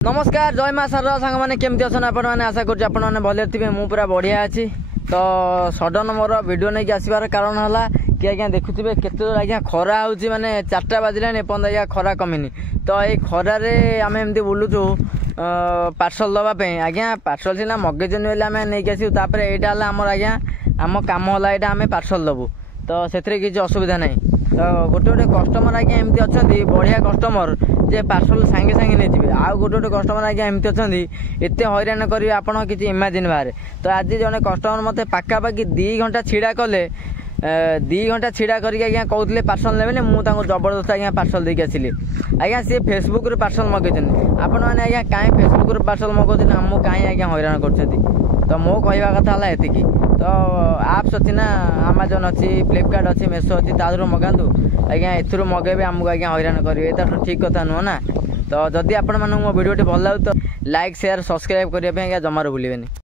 नमस्कार जय माँ शारदा सांग मैंने केमती अच्छा आपने आशा कर भले थे मु पूरा बढ़िया अच्छी तो सडन मोर वीडियो नहीं आसबार कारण है कि आज्ञा देखुए केत आज्ञा खरा हो माने 4टा बाजिला एपर्त आज्ञा खरा कमिनी तो ये खरारे आम एमती बुलुचु पार्सल दवाई आज्ञा पार्सल सीना मगेजन बेले आम नहीं आसपर यहाँ आमर आज्ञा आम कम है यहाँ आम पार्सल दबु तो से किसी असुविधा ना तो गोटे गोटे कस्टमर आज्ञा एमती अच्छा बढ़िया कस्टमर जे पार्सल सांगे सांगे नहीं जाए आउ गोटे गोटे कस्टमर आज्ञा एमती अच्छा एत हैरान करेंगे आप किसी इमाजिन बाहर तो आज जड़े कस्टमर मत पाखापाखि 2 घंटा छिड़ा कले 2 घंटा छिड़ा करके आज्ञा कहते पार्सल नेबे मुझे जबरदस्त आज्ञा पार्सल देके आसिली आज्ञा सी फेसबुक पार्सल मगेन आपण मैंने आज्ञा कहीं फेसबुक पार्सल मगौन आमको कहीं आज्ञा हैरान कर तो मो कहवा कथा है एतिकी तो आप्स अच्छी ना आमाजन अच्छी फ्लिपकार्ट अच्छी मेसो अच्छी तादू मगातु आज्ञा एथुरु मगेबे आमको आज्ञा हैरान करेंगे तो ठीक कथा नुह ना तो जदि आपण मानक मो वीडियो भल लगे तो लाइक शेयर सब्सक्राइब करने जमार भूलें।